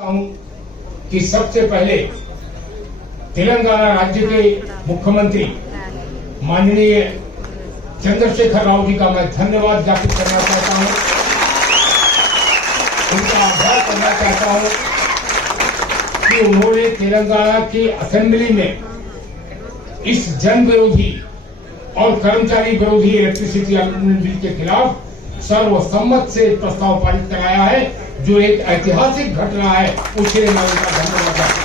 हूं कि सबसे पहले तेलंगाना राज्य के मुख्यमंत्री माननीय चंद्रशेखर राव जी का मैं धन्यवाद ज्ञापित करना चाहता हूं, उनका आभार करना चाहता हूं कि उन्होंने तेलंगाना की असेंबली में इस जन विरोधी और कर्मचारी विरोधी इलेक्ट्रिसिटी अमेंडमेंट बिल के खिलाफ सर्वसम्मत से प्रस्ताव पारित कराया है, जो एक ऐतिहासिक घटना है। उसके लिए मैं उनका धन्यवाद करता हूं।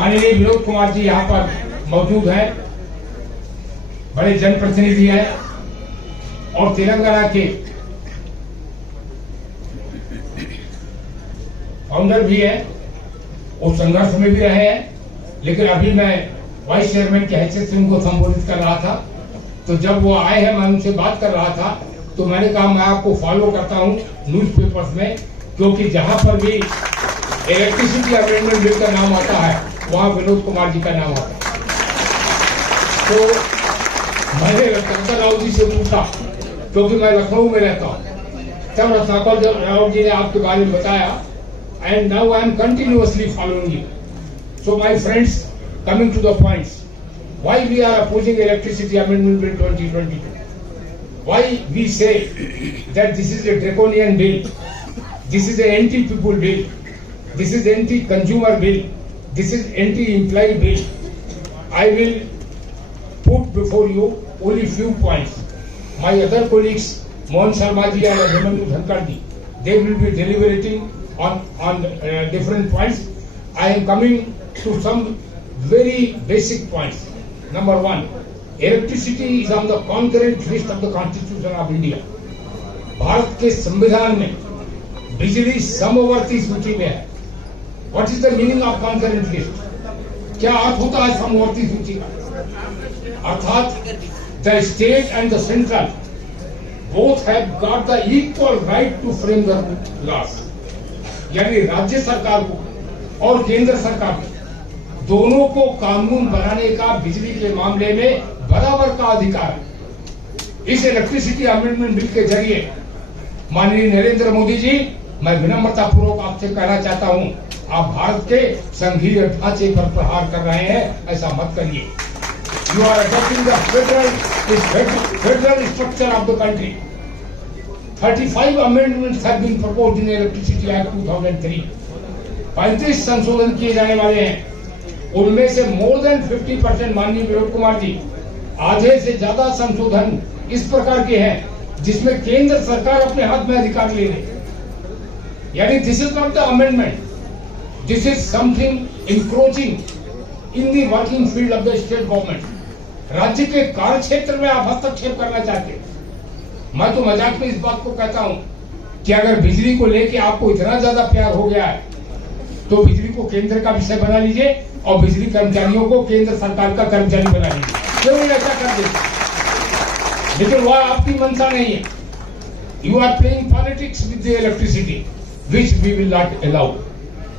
माननीय विनोद कुमार जी यहाँ पर मौजूद हैं, बड़े जनप्रतिनिधि हैं और तेलंगाना के फाउंडर भी हैं, वो संघर्ष में भी रहे हैं। लेकिन अभी मैं वाइस चेयरमैन की हैसियत से उनको संबोधित कर रहा था, तो जब वो आए हैं मैं उनसे बात कर रहा था, तो मैंने कहा मैं आपको फॉलो करता हूं न्यूज़पेपर्स में, क्योंकि जहां पर भी इलेक्ट्रिसिटी अमेंडमेंट बिल का नाम आता है वहां विनोद कुमार जी का नाम आता है। तो मैंने रत्नाकर राव जी से पूछा, क्योंकि मैं लखनऊ में रहता हूं, तब रत्नाकर राव जी ने आपके बारे में बताया, and now I am continuously following you. So my friends, coming to the points, why we are opposing Electricity Amendment Bill 2022? Why we say that this is a draconian bill, this is an anti-people bill, this is anti-consumer bill, this is anti-employee bill. I will put before you only few points. My other colleagues, Mohan Sharma ji and Abhimanyu Dhankar ji, they will be deliberating on different points. I am coming to some very basic points. Number one, electricity is on the concurrent list of the Constitution of India. Bharat के संविधान में बिजली समवर्ती सूची में है। What is the meaning of concurrent list? क्या अर्थ होता है समवर्ती सूची का? अर्थात the state and the central both have got the equal right to frame the laws. यानी राज्य सरकार को और केंद्र सरकार को दोनों को कानून बनाने का बिजली के मामले में बराबर का अधिकार है। इस इलेक्ट्रिसिटी अमेंडमेंट बिल के जरिए माननीय नरेंद्र मोदी जी, मैं विनम्रता पूर्वक आपसे कहना चाहता हूं, आप भारत के संघीय ढांचे पर प्रहार कर रहे हैं, ऐसा मत करिए। You are adopting the federal structure of the country. 35 amendments have been proposed in electricity act 2003। 35 संशोधन किए जाने वाले हैं, उनमें से मोर देन 50% माननीय विनोद कुमार जी, आधे से ज्यादा संशोधन इस प्रकार के हैं जिसमें केंद्र सरकार अपने हाथ में अधिकार ले रही। यानी this is not the amendment, this is something encroaching in the working field of the state government. राज्य के कार्य क्षेत्र में आप हस्तक्षेप करना चाहते हैं। मैं तो मजाक में इस बात को कहता हूं कि अगर बिजली को लेके आपको इतना ज्यादा प्यार हो गया है तो बिजली को केंद्र का विषय बना लीजिए और बिजली कर्मचारियों को केंद्र सरकार का कर्मचारी बना लीजिए, क्यों नहीं ऐसा कर देते? लेकिन वह आपकी मंशा नहीं है। You are playing politics with the electricity, which we will not allow.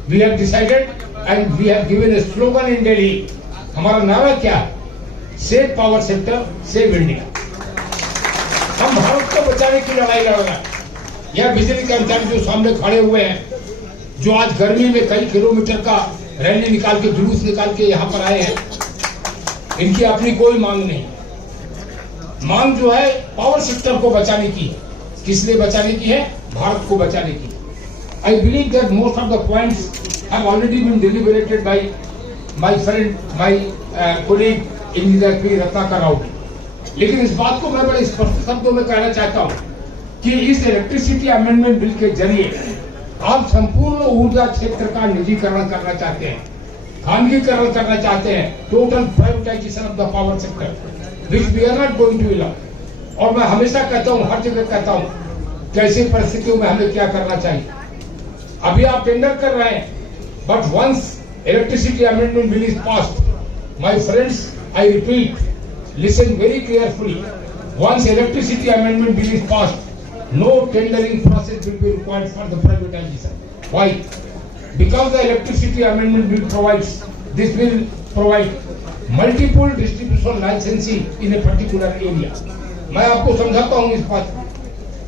We have decided and we have given a slogan in Delhi. हमारा नारा क्या है? Save power sector, save India. हम भारत को बचाने की लड़ाई लड़ रहे हैं। यह बिजली कर्मचारी जो सामने खड़े हुए हैं, जो आज गर्मी में कई किलोमीटर का रैली निकाल के, जुलूस निकाल के यहाँ पर आए हैं, इनकी अपनी कोई मांग नहीं। मांग जो है पावर सेक्टर को बचाने की है। किस लिए बचाने की है? भारत को बचाने की। I believe that most of the points have already been deliberated by my friend, my colleague engineer P Ratnakar Rao. लेकिन इस बात को मैं बड़े स्पष्ट शब्दों में कहना चाहता हूं कि इस इलेक्ट्रिसिटी अमेंडमेंट बिल के जरिए आप संपूर्ण ऊर्जा क्षेत्र का निजीकरण करना चाहते हैं, खानगीकरण करना चाहते हैं, total privatization of the power sector, which we are not going to allow. और मैं हमेशा कहता हूं, हर जगह कहता हूं, कैसी परिस्थितियों में हमें क्या करना चाहिए। अभी आप टेंडर कर रहे हैं, but once electricity amendment bill is passed, my friends, I repeat, listen very carefully, once electricity amendment bill is passed, no tendering process will be required for the privatization. Why? Because the electricity amendment bill provides, this will provide multiple distribution licensing in a particular area. मैं आपको समझाता हूँ इस बात।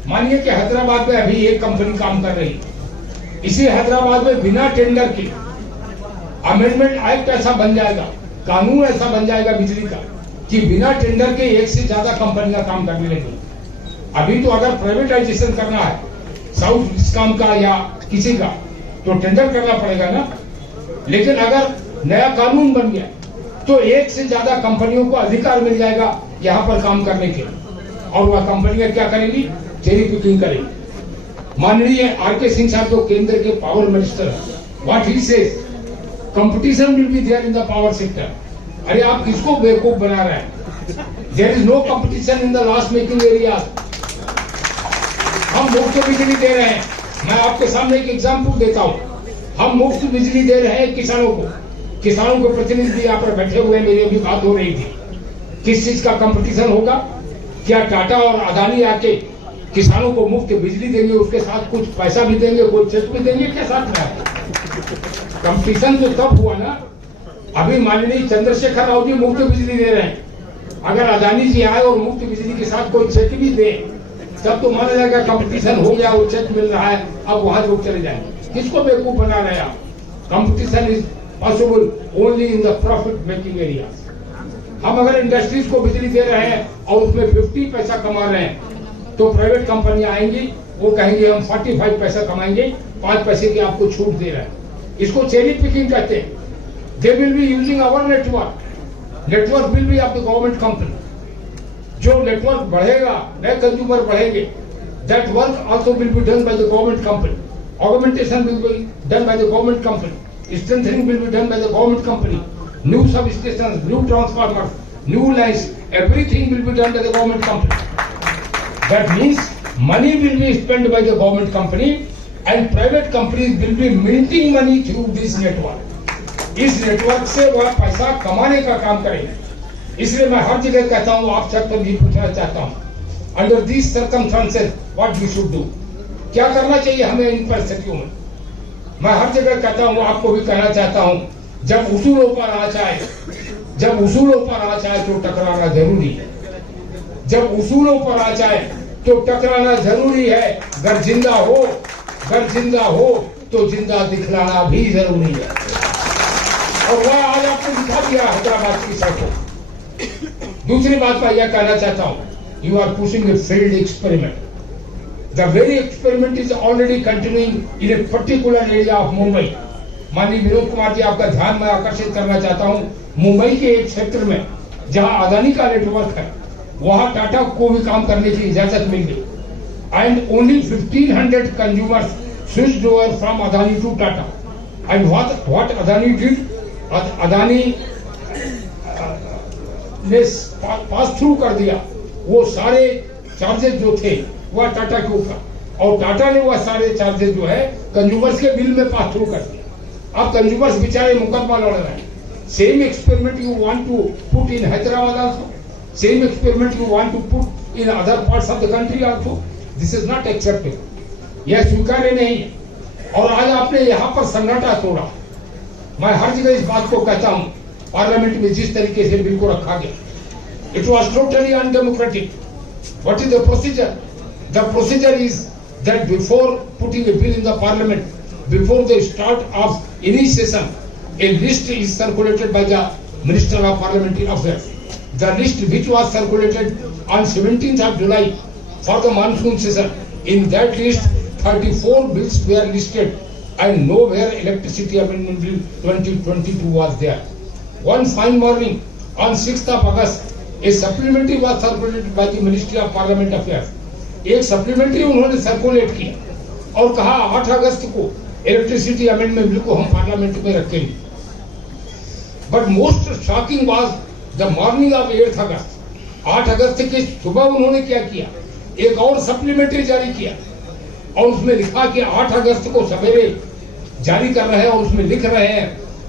मानिए कि हैदराबाद में अभी एक कंपनी काम कर रही है, इसी हैदराबाद में बिना टेंडर के अमेंडमेंट एक्ट ऐसा बन जाएगा, कानून ऐसा बन जाएगा बिजली का कि बिना टेंडर के एक से ज्यादा कंपनियां काम करने लगी। अभी तो अगर प्राइवेटाइजेशन करना है साउथ डिस्कॉम का या किसी का तो टेंडर करना पड़ेगा ना, लेकिन अगर नया कानून बन गया तो एक से ज्यादा कंपनियों को अधिकार मिल जाएगा यहाँ पर काम करने के, और वह कंपनियां क्या करेंगी, चेरी पिकिंग करेंगी। माननीय आर.के. सिंह साहब जो केंद्र के पावर मिनिस्टर है, what he says, competition will be there in the power sector. अरे आप किसको बेवकूफ बना रहे हैं? There is no competition in the loss making area. हम मुफ्त बिजली दे रहे हैं। मैं आपके सामने एक एग्जाम्पल देता हूँ। हम मुफ्त बिजली दे रहे हैं किसानों को। किसानों के प्रतिनिधि यहाँ पर बैठे हुए, मेरी अभी बात हो रही थी। किस चीज का कंपटीशन होगा? क्या टाटा और अदानी आके किसानों को मुफ्त बिजली देंगे, उसके साथ कुछ पैसा भी देंगे, कोई चेक भी देंगे? क्या साथ में कंपटीशन तो तब हुआ ना, अभी माननीय चंद्रशेखर राव जी मुफ्त बिजली दे रहे हैं। अगर अदानी जी आए और मुफ्त बिजली के साथ कोई चेक भी दे, तब तो माना जाएगा कंपटीशन हो गया, वो चेक मिल रहा है, अब वहां लोग चले जाएंगे। किसको बेवकूफ बना रहे हैं आप? Competition is possible only in the profit making area. हम अगर इंडस्ट्रीज को बिजली दे रहे हैं और उसमें 50 पैसा कमा रहे हैं, तो प्राइवेट कंपनियां आएंगी, वो कहेंगे हम 45 पैसा कमाएंगे, 5 पैसे की आपको छूट दे रहे हैं। इसको चेरी पिकिंग कहते हैं। They will be using our network will be of the government company. जो नेटवर्क बढ़ेगा, नए कंज्यूमर बढ़ेंगे, that work also will be done by the government company. Augmentation will be done by the government company. Strengthening will be done by the government company. New substations, new transformers, new lines, everything will be done by the government company. That means money will be spent by the government company and private companies will be minting money through this network. इस network से वह पैसा कमाने का काम करेंगे। इसलिए मैं हर जगह कहता हूँ, आप सबको भी पूछना चाहता हूँ, under these circumstances what we should do, क्या करना चाहिए हमें इन परिस्थितियों में? मैं हर जगह कहता हूँ, आपको भी कहना चाहता हूँ, जब उसूलों पर आ जाए तो टकराना जरूरी है। जब उसूलों पर आ जाए तो टकराना जरूरी है। अगर जिंदा हो तो जिंदा दिखलाना भी जरूरी है। और वह आज आपने दिखा दिया हैदराबाद की सड़कों। दूसरी बात मैं यह कहना चाहता हूँ, you are pushing a failed experiment. The very experiment is already continuing in a particular area of Mumbai. माननीय विनोद कुमार जी, आपका ध्यान मैं आकर्षित करना चाहता हूं, मुंबई के एक क्षेत्र में जहां अदानी का नेटवर्क है, वहां टाटा को भी काम करने की इजाजत मिल गई। And only 1500 consumers switched over from Adani to Tata. And what Adani did, Adani ने पास थ्रू कर दिया वो सारे चार्जेस जो थे वह टाटा के ऊपर, और टाटा ने वह सारे चार्जेस जो है कंज्यूमर्स के बिल में पास थ्रू कर दिया। अब कंज्यूमर्स बेचारे मुकदमा लड़ रहे हैं। Same experiment you want to put in Hyderabad also, same experiment you want to put in other parts of the country also. This is not acceptable, यह स्वीकार्य नहीं है। और आज आपने यहाँ पर सन्नाटा तोड़ा। मैं हर जगह इस बात को कहता हूँ, पार्लियामेंट में जिस तरीके से बिल को रखा गया, it was totally undemocratic. What is the procedure? The procedure is that before putting a bill in the parliament, before the start of any session, a list is circulated by the Minister of Parliamentary Affairs. The list which was circulated on 17th of July for the monsoon session, in that list 34 bills were listed and nowhere electricity amendment bill 2022 was there. One fine morning on 6th of August, a supplementary was circulated by the Ministry of Parliament Affairs. एक supplementary उन्होंने circulate किया और कहा 8 अगस्त को electricity amendment bill को हम parliament में रखेंगे। But most shocking was the morning of 8 अगस्त। 8 अगस्त की सुबह उन्होंने क्या किया, एक और सप्लीमेंट्री जारी किया और उसमें लिखा कि 8 अगस्त को सवेरे जारी कर रहे हैं, और उसमें लिख रहे हैं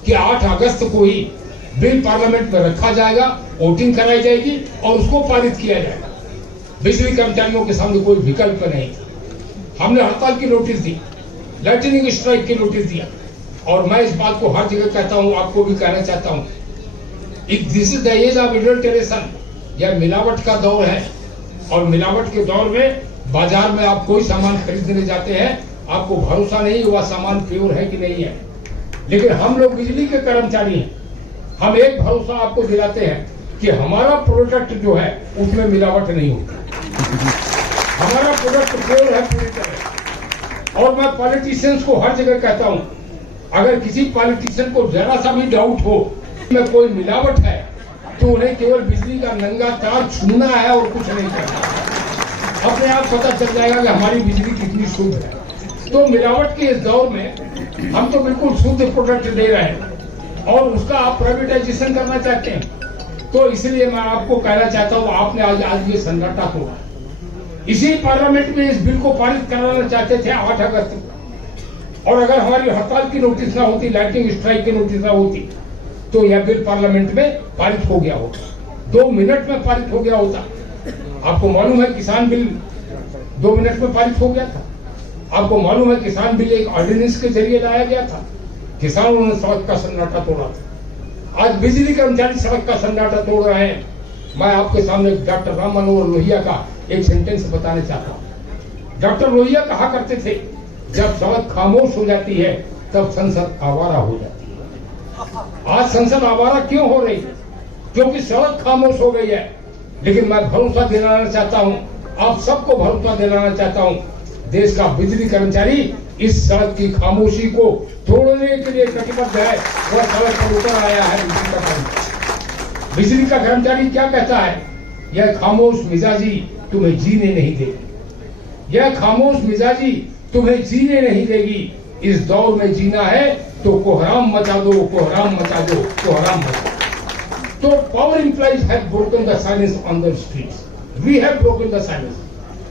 कि 8 अगस्त को ही बिल पार्लियामेंट में रखा जाएगा, वोटिंग कराई जाएगी और उसको पारित किया जाएगा। बिजली कर्मचारियों के सामने कोई विकल्प नहीं। हमने हड़ताल की नोटिस दी, लाइटनिंग स्ट्राइक की नोटिस दिया, और मैं इस बात को हर जगह कहता हूं, आपको भी कहना चाहता हूं, this is the age of adulteration. यह मिलावट का दौर है, और मिलावट के दौर में बाजार में आप कोई सामान खरीदने जाते हैं आपको भरोसा नहीं हुआ सामान प्योर है कि नहीं है, लेकिन हम लोग बिजली के कर्मचारी हैं। हम एक भरोसा आपको दिलाते हैं कि हमारा प्रोडक्ट जो है उसमें मिलावट नहीं होती, हमारा प्रोडक्ट प्योर है पूरी तरह। और मैं पॉलिटिशियंस को हर जगह कहता हूं, अगर किसी पॉलिटिशियन को जरा सा भी डाउट हो में कोई मिलावट है तो उन्हें केवल बिजली का नंगा तार छूना है और कुछ नहीं करना। अपने आप पता चल जाएगा कि हमारी बिजली कितनी शुद्ध है। तो मिलावट के इस दौर में हम तो बिल्कुल शुद्ध प्रोडक्ट दे रहे हैं और उसका आप प्राइवेटाइजेशन करना चाहते हैं। तो इसलिए मैं आपको कहना चाहता हूं, आपने आज ये सन्नाटा तोड़ा। इसी पार्लियामेंट में इस बिल को पारित कराना चाहते थे 8 अगस्त को, और अगर हमारी हड़ताल की नोटिस ना होती, लाइटिंग स्ट्राइक की नोटिस ना होती, तो यह बिल पार्लियामेंट में पारित हो गया होता, 2 मिनट में पारित हो गया होता। आपको मालूम है किसान बिल 2 मिनट में पारित हो गया था। आपको मालूम है किसान बिल एक ऑर्डिनेंस के जरिए लाया गया था। किसानों ने सड़क का सन्नाटा तोड़ा था। आज बिजली कर्मचारी सड़क का सन्नाटा तोड़ रहे हैं। मैं आपके सामने डॉक्टर राम मनोहर लोहिया का एक सेंटेंस बताने चाहता हूँ। डॉक्टर लोहिया कहा करते थे, जब सड़क खामोश हो जाती है तब संसद आवारा हो जाती है। आज संसद आवारा क्यों हो रही है? क्योंकि सड़क खामोश हो गई है। लेकिन मैं भरोसा दिलाना चाहता हूं, आप सबको भरोसा दिलाना चाहता हूं, देश का बिजली कर्मचारी इस सड़क की खामोशी को तोड़ने के लिए कटिबद्ध है। वह सड़क पर उतर आया है। बिजली का कर्मचारी क्या कहता है? यह खामोश मिजाजी तुम्हें जीने नहीं देगी। यह खामोश मिजाजी तुम्हें जीने नहीं देगी। इस दौर में जीना है तो कोहराम मचा दो, कोहराम मचा दो, कोहराम मचा दो। So power employees have broken the silence on the streets. We have broken the silence.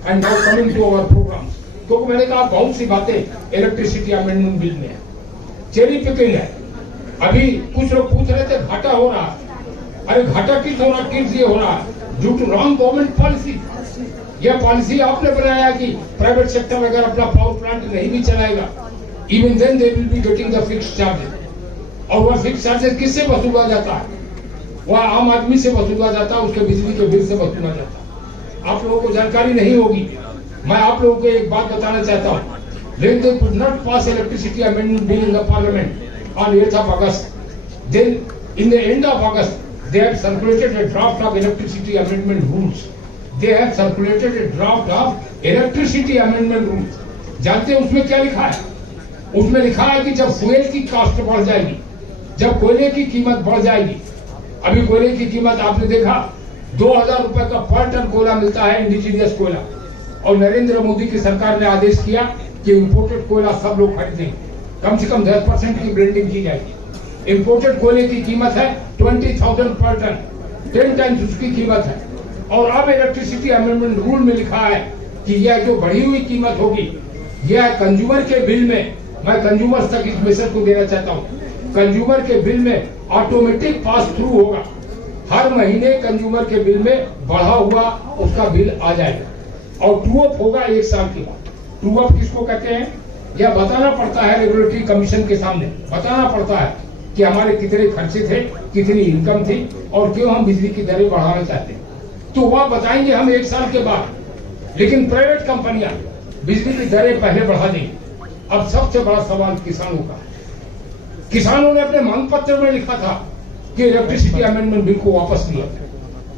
And now coming to our programs. क्योंकि मैंने कहा बहुत सी बातें इलेक्ट्रिसिटी अमेंडमेंट बिल में है, चेरी पिकिंग है। अभी कुछ लोग पूछ रहे थे घाटा हो रहा, अरे घाटा किस हो रहा, किस ये हो रहा? Due to wrong government policy. यह पॉलिसी आपने बनाया कि प्राइवेट सेक्टर अगर अपना पावर प्लांट नहीं भी चलाएगा, even then they will be getting the fixed charges. और वह फिक्स्ड चार्जेस किससे वसूला जाता है? वह आम आदमी से वसूला जाता है, उसके बिजली के बिल से वसूला जाता है। आप लोगों को जानकारी नहीं होगी। मैं आप लोगों को एक बात बताना चाहता हूँ। When they could not pass electricity amendment bill in the parliament on 8th of August, then in the end of August, they have circulated a draft of electricity amendment rules. They have circulated a draft of electricity amendment rules. जानते हैं उसमें क्या लिखा है? उसमें लिखा है कि जब फ्यूल की कॉस्ट बढ़ जाएगी, जब कोयले की कीमत बढ़ जाएगी। अभी कोयले की कीमत आपने देखा 2000 रुपए का पर टन कोयला मिलता है, इंडिजीनियस कोयला। और नरेंद्र मोदी की सरकार ने आदेश किया कि इंपोर्टेड कोयला सब लोग खरीदेंगे, कम से कम 10% की ब्लेंडिंग की जाएगी। इंपोर्टेड कोयले की कीमत है 20,000 पर टन, 10 टाइम्स उसकी कीमत है। और अब इलेक्ट्रिसिटी अमेंडमेंट रूल में लिखा है कि यह जो बढ़ी हुई कीमत होगी, यह कंज्यूमर के बिल में, मैं कंज्यूमर्स तक इस मैसेज को देना चाहता हूँ, कंज्यूमर के बिल में ऑटोमेटिक पास थ्रू होगा। हर महीने कंज्यूमर के बिल में बढ़ा हुआ उसका बिल आ जाएगा। और ट्रू अप होगा 1 साल के बाद। ट्रू अप किसको कहते हैं? यह बताना पड़ता है रेगुलेटरी कमीशन के सामने, बताना पड़ता है कि हमारे कितने खर्चे थे, कितनी इनकम थी और क्यों हम बिजली की दरें बढ़ाना चाहते हैं। तो वह बताएंगे हम 1 साल के बाद। लेकिन प्राइवेट कंपनियां बिजली की दरें पहले बढ़ा देंगी। अब सबसे बड़ा सवाल किसानों का है। किसानों ने अपने मांग पत्र में लिखा था कि इलेक्ट्रिसिटी अमेंडमेंट बिल को वापस लिया।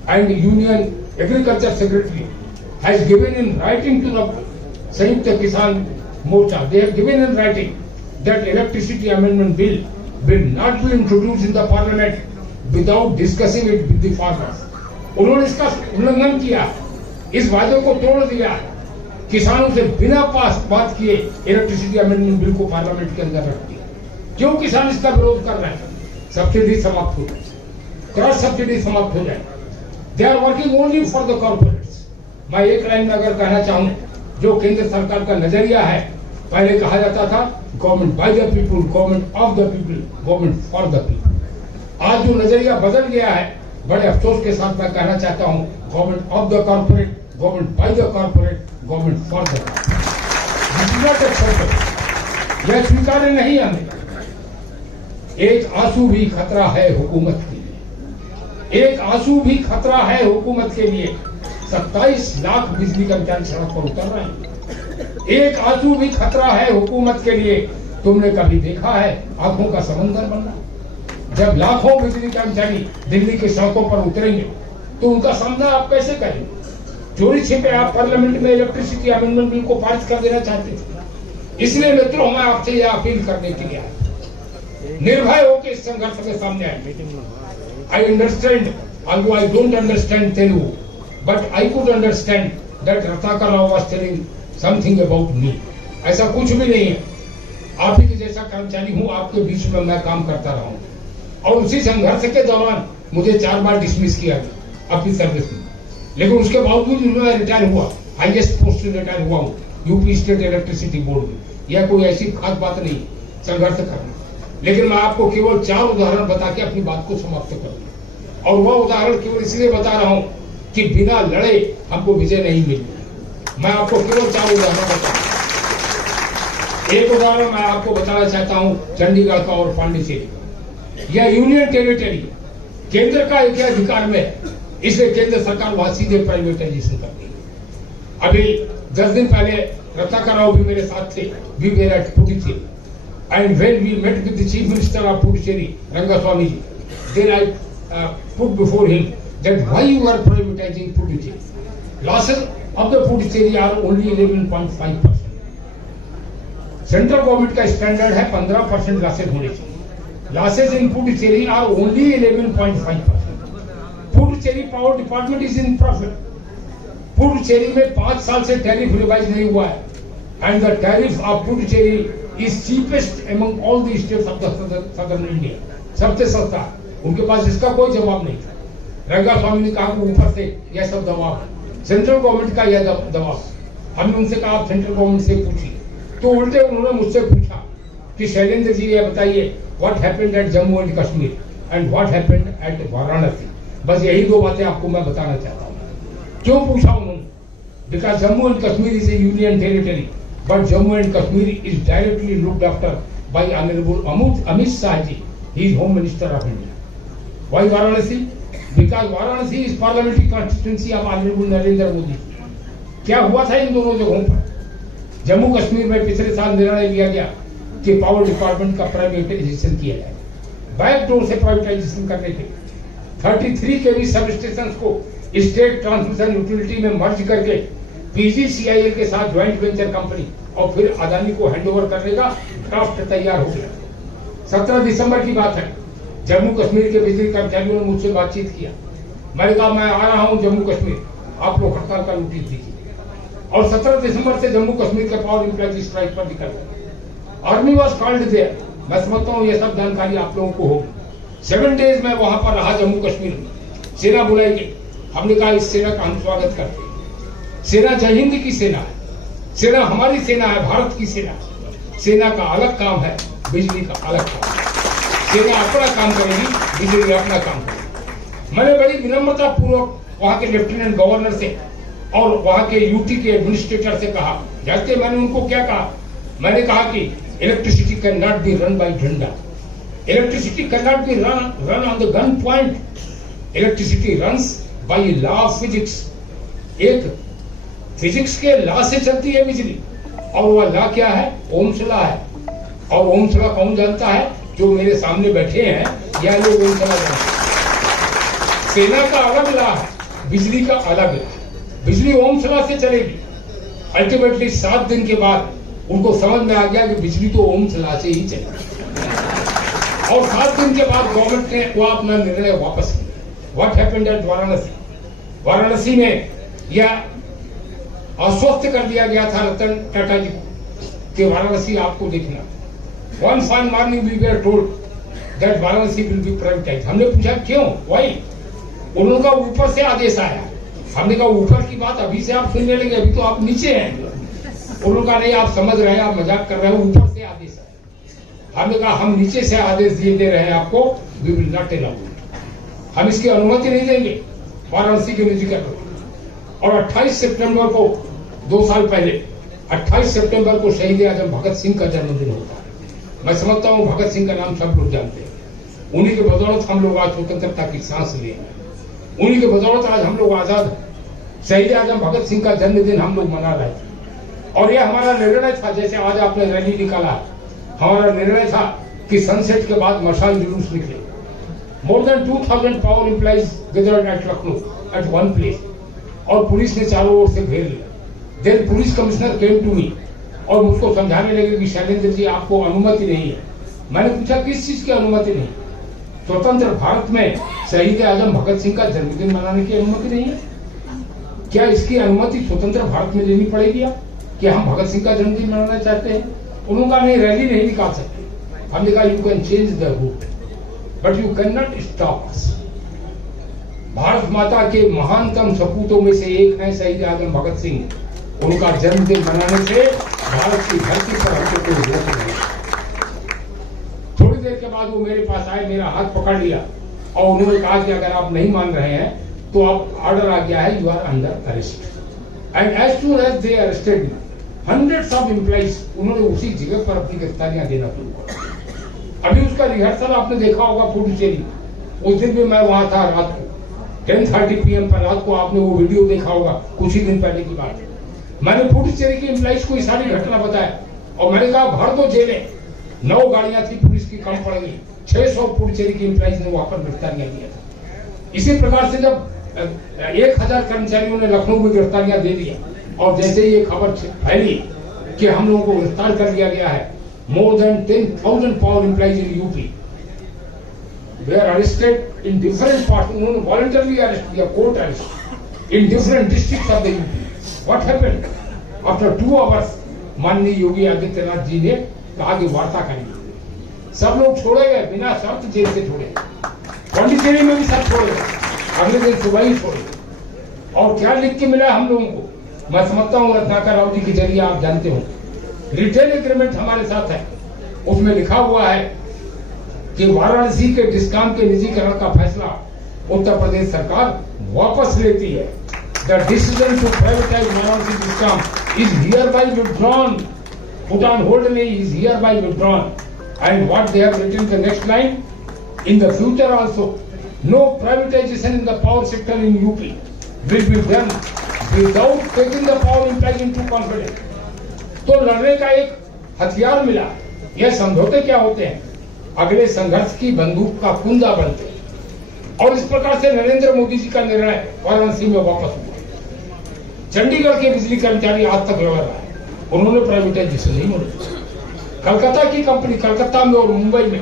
And union agriculture secretary has given in writing to the Samyukt Kisan Morcha, they have given in writing that electricity amendment bill will not be introduced in the parliament without discussing it with the farmers. उन्होंने इसका उल्लंघन किया, इस वादे को तोड़ दिया। किसानों से बिना पास बात किए इलेक्ट्रिसिटी अमेंडमेंट बिल को पार्लियामेंट के अंदर रख दिया। क्यों किसान इसका विरोध कर रहे हैं? सब्सिडी समाप्त हो जाए, क्रॉस सब्सिडी समाप्त हो जाए। They are working only for the corporates. मैं एक लाइन में अगर कहना चाहूं, जो केंद्र सरकार का नजरिया है, पहले कहा जाता था government by the people, government of the people, government for the people. आज जो नजरिया बदल गया है, बड़े अफसोस के साथ मैं कहना चाहता हूं, government of the corporate, government by the corporate, government for the corporate. यह स्वीकार्य नहीं है हमें। एक आंसू भी खतरा है हुकूमत के लिए, एक आंसू भी खतरा है हुकूमत के लिए। 27 लाख बिजली कर्मचारी सड़क पर उतर रहे हैं। एक आंसू भी खतरा है हुकूमत के लिए। तुमने कभी देखा है आंखों का समंदर बनना? जब लाखों बिजली कर्मचारी दिल्ली के सड़कों पर उतरेंगे तो उनका सामना आप कैसे करेंगे? चोरी छिपे आप पार्लियामेंट में इलेक्ट्रिसिटी अमेंडमेंट बिल को पास कर देना चाहते थे। इसलिए मित्रों, मैं आपसे यह अपील करने के लिए आया, निर्भय होकर इस संघर्ष के सामने आए। I understand, although I don't understand Telugu, but I could understand that Ratnakar Rao was telling something about me. ऐसा कुछ भी नहीं है, आप ही के जैसा कर्मचारी हूँ, आपके बीच में मैं काम करता रहा हूँ। और उसी संघर्ष के दौरान मुझे 4 बार डिसमिस किया गया अपनी सर्विस में, लेकिन उसके बावजूद मैं रिटायर हुआ, हाईएस्ट पोस्ट से रिटायर हुआ हूँ यूपी स्टेट इलेक्ट्रिसिटी बोर्ड में। यह कोई ऐसी खास बात नहीं संघर्ष करना, लेकिन मैं आपको केवल 4 उदाहरण बता के अपनी बात को समाप्त करूंगा। और वह उदाहरण केवल इसलिए बता रहा हूं कि बिना लड़े हमको विजय नहीं मिली। मैं आपको केवल 4 उदाहरण बताऊंगा। एक उदाहरण मैं आपको बताना चाहता हूं चंडीगढ़ का और पांडिचेरी का। यह यूनियन टेरिटरी केंद्र का एक अधिकार में है, इसलिए केंद्र सरकार वहां सीधे प्राइवेटाइजेशन करती है। अभी 10 दिन पहले रत्नाकर राव भी मेरे साथ थे, we were at Puducherry, and when we met with the chief minister of Puducherry, Rangaswamy ji, then I put before him that why you are privatizing Puducherry. Losses of the Puducherry are only 11.5%. Central government का standard है 15% losses होने चाहिए। Losses in Puducherry are only 11.5%। Puducherry power department is in profit. Puducherry में 5 साल से tariff revise नहीं हुआ है, and the tariff of Puducherry is cheapest among all the states of the southern India. सबसे सस्ता, उनके पास इसका कोई जवाब नहीं था। रंगास्वामी ने कहा कि ऊपर से यह सब दबाव है, सेंट्रल गवर्नमेंट का यह दबाव। हमने उनसे कहा आप सेंट्रल गवर्नमेंट से पूछिए, तो उल्टे उन्होंने मुझसे पूछा कि शैलेंद्र जी ये बताइए what happened at Jammu and Kashmir and what happened at Varanasi. बस यही 2 बातें आपको मैं बताना चाहता हूँ। क्यों पूछा उन्होंने? Because Jammu and Kashmir is A union territory, but Jammu and Kashmir is directly looked after by Honorable Amit Shah ji. He is Home Minister of India. Why Varanasi? Because Varanasi is parliamentary constituency of Honorable Narendra Modi. क्या हुआ था इन दोनों जगहों पर? जम्मू कश्मीर में पिछले साल निर्णय लिया गया कि पावर डिपार्टमेंट का प्राइवेटाइजेशन किया जाए, बैकडोर से प्राइवेटाइजेशन करने के 33 केवी सब स्टेशन को स्टेट ट्रांसमिशन यूटिलिटी में मर्ज करके पीजीसीआईएल के साथ ज्वाइंट वेंचर कंपनी और फिर अदानी को हैंडओवर करने का ड्राफ्ट तैयार हो गया। 17 दिसंबर की बात है। जम्मू कश्मीर के बिजली कर्मचारियों ने मुझसे बातचीत किया। मैंने कहा मैं आ रहा हूं जम्मू कश्मीर, आप लोग हड़ताल का नोटिस दीजिए। और 17 दिसंबर से जम्मू कश्मीर के पावर एम्प्लॉयज स्ट्राइक पर निकल गए। Army was called there. मैं समझता हूँ ये सब जानकारी आप लोगों को होगी। 7 डेज में वहां पर रहा जम्मू कश्मीर में। सेना बुलाई गई। हमने कहा इस सेना का हम स्वागत करते हैं। सेना जय हिंद की सेना है, सेना हमारी सेना है, भारत की सेना। सेना का अलग काम है, बिजली का अलग काम है। सेना अपना काम करेगी, बिजली अपना काम करेगी। मैंने बड़ी विनम्रता पूर्वक वहां के लेफ्टिनेंट गवर्नर से और वहां के यूटी के एडमिनिस्ट्रेटर से कहा। जानते मैंने उनको क्या कहा? मैंने कहा कि electricity can not be run by डंडा, electricity can not be run on the gun point, electricity runs by law of physics. एक फिजिक्स के लॉ से चलती है बिजली, और वह लॉ क्या है? ओम्स लॉ है। और ओम्स लॉ कौन जानता है? जो मेरे सामने बैठे हैं, या लोग ओम्स लॉ जानते हैं। सेना का अलग लॉ है, बिजली का अलग लॉ। बिजली ओम्स लॉ से चलेगी। अल्टीमेटली 7 दिन के बाद उनको समझ में आ गया कि बिजली तो ओम्स लॉ से ही चलेगी। और 7 दिन के बाद गवर्नमेंट ने वो अपना निर्णय वापस लिया। What happened at Varanasi? Varanasi में यह आश्वस्त कर दिया गया था रतन टाटा जी को कि वाराणसी आपको देखना। One fine morning we were told that Varanasi will be privatised. हमने पूछा क्यों, व्हाई? उनका ऊपर से आदेश आया। हमने कहा ऊपर की बात अभी से आप सुनने लगे, अभी तो आप नीचे हैं। उनका नहीं, आप समझ रहे हैं, आप मजाक कर रहे हो, ऊपर से आदेश आया। हमने कहा हम नीचे से आदेश दिए दे रहे हैं आपको, वी विल नॉट अलाउ, हम इसकी अनुमति नहीं देंगे वाराणसी के निजीकरण। और 28 सितंबर को 2 साल पहले 28 सितंबर को शहीद आजम भगत सिंह का जन्मदिन होता है। मैं समझता हूँ भगत सिंह का नाम सब लोग जानते हैं। उन्हीं के बदौलत हम लोग आज स्वतंत्रता की सांस लिए हैं। उन्हीं के बदौलत आज हम लोग आजाद हैं। शहीद आजम भगत सिंह का जन्मदिन हम लोग मना रहे थे। और ये हमारा निर्णय था, जैसे आज आपने रैली निकाला, हमारा निर्णय था कि सनसेट के बाद मशाल जुलूस निकले। More than 2,000 power employees gathered at Lucknow at one place, और पुलिस ने चारों ओर से घेर लिया। Then police commissioner came to me और मुझको समझाने लगे कि शैलेंद्र जी आपको अनुमति नहीं है। मैंने पूछा किस चीज की अनुमति नहीं? स्वतंत्र भारत में शहीद आजम भगत सिंह का जन्मदिन मनाने की अनुमति नहीं है? क्या इसकी अनुमति स्वतंत्र भारत में लेनी पड़ेगी आप कि हम भगत सिंह का जन्मदिन मनाना चाहते हैं? उन्होंने कहा नहीं, रैली नहीं निकाल सकते। हमने कहा you can change the route but you can not stop us. Bharat Mata के महानतम सपूतों में से एक है शहीद आजम भगत सिंह। उनका जन्मदिन मनाने से भारत की धरती पर हमको कोई रोक नहीं। थोड़ी देर के बाद वो मेरे पास आए, मेरा हाथ पकड़ लिया और उन्होंने कहा कि अगर आप नहीं मान रहे हैं तो आप ऑर्डर आ गया है, you are under arrest. And as soon as they arrested me, hundreds of employees, उन्होंने उसी जगह पर अपनी गिरफ्तारियां देना शुरू कर। अभी उसका रिहर्सल आपने देखा होगा पुडुचेरी, उस दिन भी मैं वहां था रात को 10:30 PM पर रात को, आपने वो वीडियो देखा होगा, कुछ ही दिन पहले की बात। मैंने पुडुचेरी के एम्प्लॉइज को ये सारी घटना बताया और मैंने कहा भर दो जेलें। 9 गाड़ियां थी पुलिस की, कम पड़ गई। 600 पुडुचेरी के एम्प्लॉइज ने वहां पर गिरफ्तारियां दिया था। इसी प्रकार से जब 1000 कर्मचारियों ने लखनऊ में गिरफ्तारियां दे दिया और जैसे ये खबर फैली कि हम लोगों को गिरफ्तार कर लिया गया है, more than 10,000 power employees in UP were arrested in different parts. उन्होंने voluntarily arrest किया, court arrest in different districts of the UP. What happened? After 2 hours, माननीय योगी आदित्यनाथ जी ने कहा कि वार्ता करेंगे। सब लोग छोड़े गए, बिना शर्त जेल से छोड़े। पांडिचेरी में भी सब छोड़े गए, अगले दिन सुबह ही छोड़े। और क्या लिख के मिला हम लोगों को? मैं समझता हूँ रत्नाकर राव जी के जरिए आप जानते हो, रिटेल एग्रीमेंट हमारे साथ है, उसमें लिखा हुआ है कि वाराणसी के डिस्कॉम के निजीकरण का फैसला उत्तर प्रदेश सरकार वापस लेती है। The decision to privatise Varanasi discom is hereby withdrawn, put on hold नहीं, is hereby withdrawn. And what they have written the next line, in the future also no privatisation in the power sector in UP will be done without taking the power employees into confidence. तो लड़ने का एक हथियार मिला। यह समझौते क्या होते हैं? अगले संघर्ष की बंदूक का कुंदा बनते। और इस प्रकार से नरेंद्र मोदी जी का निर्णय वाराणसी में वापस हुआ। चंडीगढ़ के बिजली कर्मचारी आज तक लड़ रहा है, उन्होंने प्राइवेटाइजेशन नहीं होने। कलकत्ता की कंपनी, कलकत्ता में और मुंबई में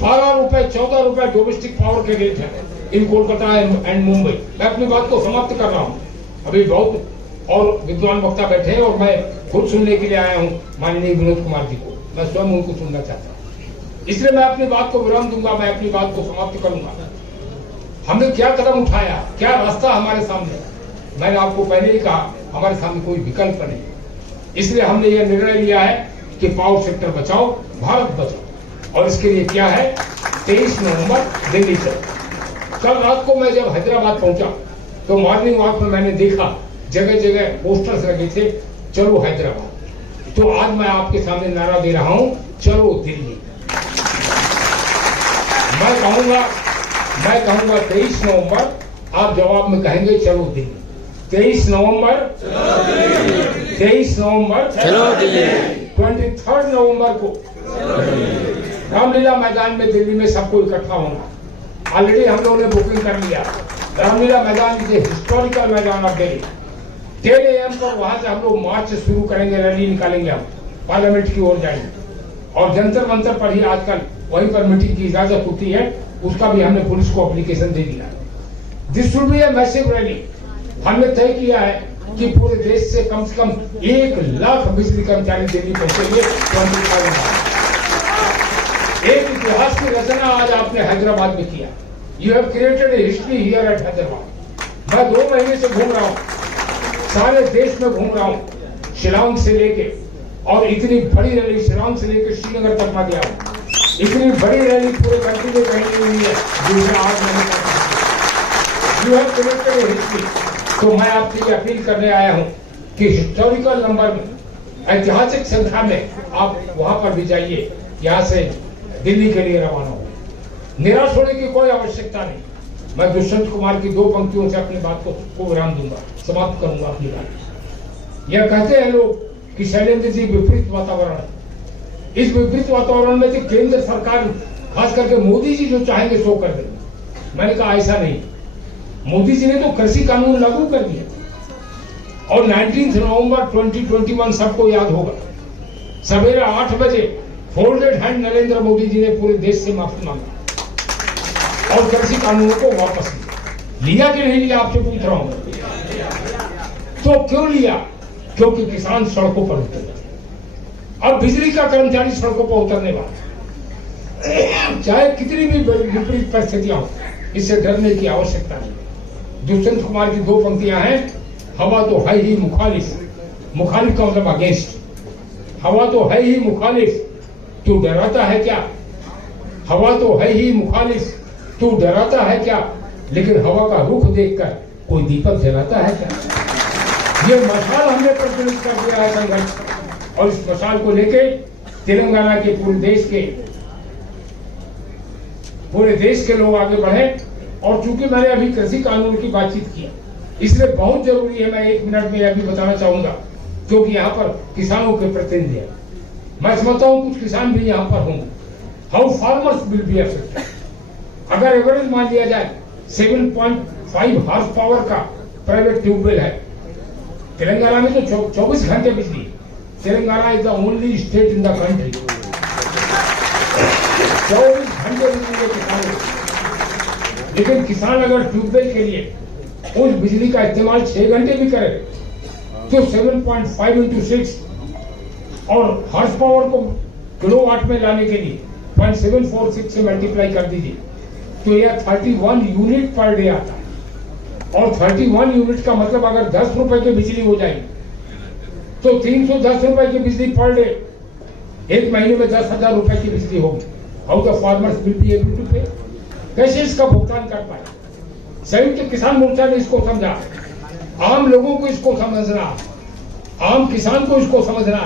12 रुपए 14 रुपए डोमेस्टिक पावर के रेट है इन कोलकाता एंड मुंबई। मैं अपनी बात को समाप्त कर रहा हूँ, अभी बहुत और विद्वान वक्ता बैठे हैं और मैं खुद सुनने के लिए आया हूँ माननीय विनोद कुमार जी को, मैं स्वयं उनको सुनना चाहता हूँ। इसलिए मैं अपनी बात को विराम दूंगा, मैं अपनी बात को समाप्त करूंगा। हमने क्या कदम उठाया, क्या रास्ता हमारे सामने? मैंने आपको पहले ही कहा हमारे सामने कोई विकल्प नहीं। इसलिए हमने यह निर्णय लिया है कि पावर सेक्टर बचाओ, भारत बचाओ। और इसके लिए क्या है, 23 नवंबर दिल्ली चलो। कल रात को मैं जब हैदराबाद पहुंचा तो मॉर्निंग वॉक में मैंने देखा जगह जगह पोस्टर्स लगे थे, चलो हैदराबाद। तो आज मैं आपके सामने नारा दे रहा हूं, चलो दिल्ली। मैं कहूंगा 23 नवंबर, आप जवाब में कहेंगे चलो दिल्ली। 23 नवंबर चलो दिल्ली। 23 नवंबर को रामलीला मैदान में दिल्ली में सबको इकट्ठा होना। ऑलरेडी हम लोगों ने बुकिंग कर लिया। रामलीला मैदान के हिस्टोरिकल मैदान ऑफ दिल्ली 10 AM पर वहां से हम लोग मार्च शुरू करेंगे, रैली निकालेंगे, हम पार्लियामेंट की ओर जाएंगे। और जंतर मंतर पर ही आजकल वहीं पर मीटिंग की इजाजत होती है, उसका भी हमने पुलिस को एप्लीकेशन दे दिया। This will be a massive rally. हमने तय किया है कि पूरे देश से कम 1 लाख बिजली कर्मचारी दिल्ली पहुंचेंगे। एक इतिहास की रचना आज आपने हैदराबाद में किया। You have created a history here eight Hyderabad. मैं 2 महीने से घूम रहा हूँ, सारे देश में घूम रहा हूँ, शिलांग से लेके, और इतनी बड़ी रैली शिलांग से लेकर श्रीनगर तक मैं गया हूँ। इतनी बड़ी रैली पूरे कंट्री में कहीं नहीं हुई है जिसे आज मैंने यू हैव क्रिएटेड हिस्ट्री। तो मैं आपसे ये अपील करने आया हूँ कि हिस्टोरिकल नंबर में, ऐतिहासिक संख्या में आप वहां पर भी जाइए, यहाँ से दिल्ली के लिए रवाना हो। निराश होने की कोई आवश्यकता नहीं। मैं दुष्यंत कुमार की 2 पंक्तियों से अपनी बात को विराम दूंगा, समाप्त करूंगा अपनी बात। यह कहते हैं लोग कि शैलेंद्र जी विपरीत वातावरण है। इस विपरीत वातावरण में तो केंद्र सरकार खास करके मोदी जी जो चाहेंगे सो कर देंगे। मैंने कहा ऐसा नहीं, मोदी जी ने तो कृषि कानून लागू कर दिया और 19 नवंबर 2021 सबको याद होगा, सवेरे 8 बजे फोल्डेड हैंड नरेंद्र मोदी जी ने पूरे देश से माफी मांगी और कृषि कानूनों को वापस लिया कि नहीं लिया आपसे पूछ रहा हूं। तो क्यों लिया? क्योंकि किसान सड़कों पर उतरे और बिजली का कर्मचारी सड़कों पर उतरने वाला, चाहे कितनी भी विपरीत परिस्थितियां हो, इससे डरने की आवश्यकता नहीं। दुष्यंत कुमार की 2 पंक्तियां हैं, हवा तो है ही मुखालिफ, मुखालिफ का मतलब अगेंस्ट, हवा तो है ही मुखालिफ तू डराता है क्या, हवा तो है ही मुखालिफ तू डराता है क्या, लेकिन हवा का रुख देखकर कोई दीपक जलाता है क्या। ये मशाल हमने प्रज्वलित कर दिया है संघर्ष, और इस मशाल को लेके तेलंगाना के पूरे देश के लोग आगे बढ़े। और चूंकि मैंने अभी कृषि कानून की बातचीत की, इसलिए बहुत जरूरी है, मैं 1 मिनट में यह भी बताना चाहूंगा, क्योंकि यहाँ पर किसानों के प्रतिनिधि हैं, मैं समझता हूँ कुछ किसान भी यहाँ पर होंगे। How farmers will be affected. अगर एवरेज मान लिया जाए 7.5 हॉर्स पावर का प्राइवेट ट्यूबवेल है, तेलंगाना में तो 24 घंटे बिजली। Telangana is the only state in the country 24 घंटे बिजली के किसानों। लेकिन किसान अगर ट्यूबवेल के लिए उस बिजली का इस्तेमाल 6 घंटे भी करे तो 7.5 into 6 और हॉर्स पावर को किलोवाट में लाने के लिए 0.746 से मल्टीप्लाई कर दीजिए तो यह 31 यूनिट पर डे आता है। और 31 यूनिट का मतलब अगर 10 रुपए की बिजली हो जाएगी तो 310 रुपए की बिजली पर डे, 1 महीने में 10,000 रुपए की बिजली होगी। How the farmers will be able to pay, कैसे इसका भुगतान कर पाए। संयुक्त किसान मोर्चा ने इसको समझा, आम लोगों को इसको समझना, आम किसान को इसको समझना,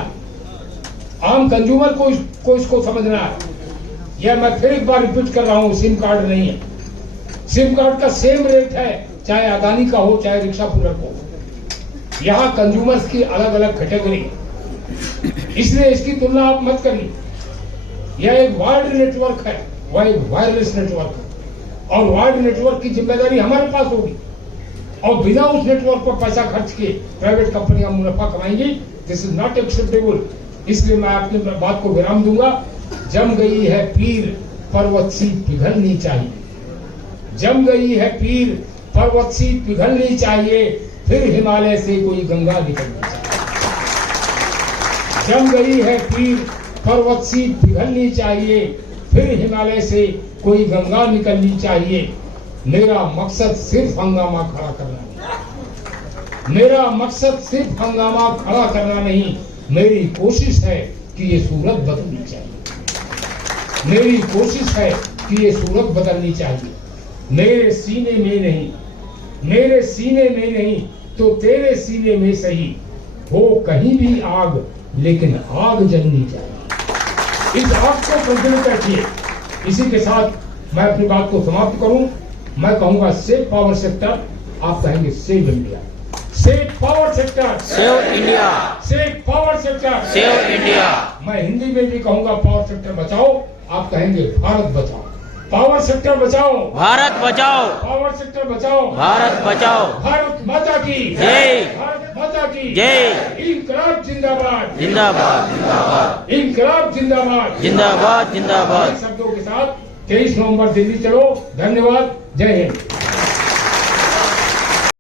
आम कंज्यूमर को इसको समझना है। यह मैं फिर एक बार रिपीट कर रहा हूं, सिम कार्ड नहीं है, सिम कार्ड का सेम रेट है, चाहे अदानी का हो चाहे रिक्शा पुलर को। यहाँ कंज्यूमर्स की अलग अलग कैटेगरी, इसलिए इसकी तुलना आप मत करिए। यह एक वायर्ड नेटवर्क है, वह एक वायरलेस नेटवर्क है, और वायर्ड नेटवर्क की जिम्मेदारी हमारे पास होगी। और बिना उस नेटवर्क पर पैसा खर्च किए प्राइवेट कंपनियां मुनाफा कमाएंगी। This is not acceptable. इसलिए मैं अपनी बात को विराम दूंगा। जम गई है पीर पर्वत सी पिघलनी चाहिए, जम गई है पीर पर्वत सी पिघलनी चाहिए, फिर हिमालय से कोई गंगा निकलनी चाहिए। जम गई है पीर पर्वत सी पिघलनी चाहिए, फिर हिमालय से कोई गंगा निकलनी चाहिए। मेरा मकसद सिर्फ हंगामा खड़ा करना नहीं, मेरा मकसद सिर्फ हंगामा खड़ा करना नहीं, मेरी कोशिश है कि ये सूरत बदलनी चाहिए, मेरी कोशिश है कि ये सूरत बदलनी चाहिए। मेरे सीने में नहीं, मेरे सीने में नहीं तो तेरे सीने में सही, हो कहीं भी आग लेकिन आग जलनी चाहिए। इस आग को प्रज्वलित रखिए। इसी के साथ मैं अपनी बात को समाप्त करूं। मैं कहूंगा सेव पावर सेक्टर, आप कहेंगे save India. Save power sector, save India, save power sector, save India. मैं हिंदी में भी कहूंगा पावर सेक्टर बचाओ, आप कहेंगे भारत बचाओ। पावर सेक्टर बचाओ, भारत बचाओ, पावर सेक्टर बचाओ, भारत बचाओ। भारत माता की जय, भारत माता की जय। इंकलाब जिंदाबाद, जिंदाबाद, जिंदाबाद, इंकलाब जिंदाबाद, जिंदाबाद, जिंदाबाद। शब्दों के साथ 23 नवंबर दिल्ली चलो। धन्यवाद, जय हिंद।